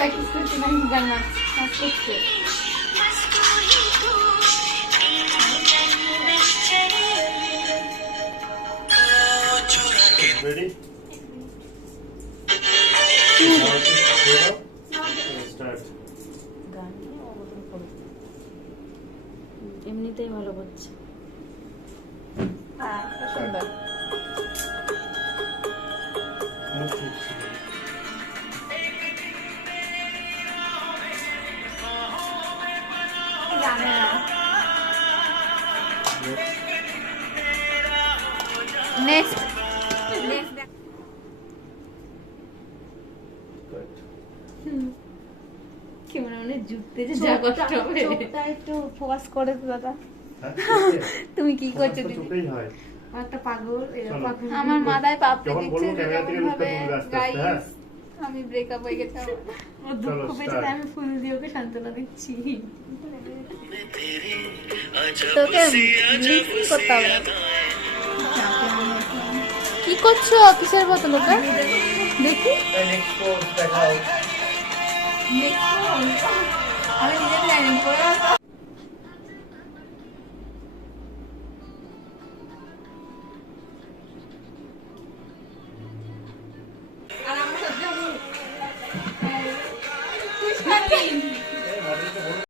Practice করছে না গান নাচ করছে। Ready? Start. গান অবতরণ করো, এমনিতেই ভালো করছে। হ্যাঁ সুন্দর। জানে না। নেক্সট কেমন মানে জুটতে যে যা কষ্ট হবে। চোখটা একটু ফোকাস করে তো দাদা। তুমি কি করছো দিদি? চোখেই হয়। একটা পাগল আমার মাথায় পাপড়ি যখন বলবো দিচ্ছে ক্যামেরা থেকে যেমন লুকটা ভাবে তুলবে আস্তে আস্তে, হ্যাঁ? গাইস আমি ব্রেকআপ হয়ে গেছে আমার। ও দুঃখ চলো, পেয়েছে start. তাই আমি ফুল দিয়ে ওকে সান্ত্বনা দিচ্ছি। তোকে লিসিং করতে হবে না। কি করছো কিসের বোতল ওটা দেখি নেক্সট পোজ দেখাও। আমি নিজে জানি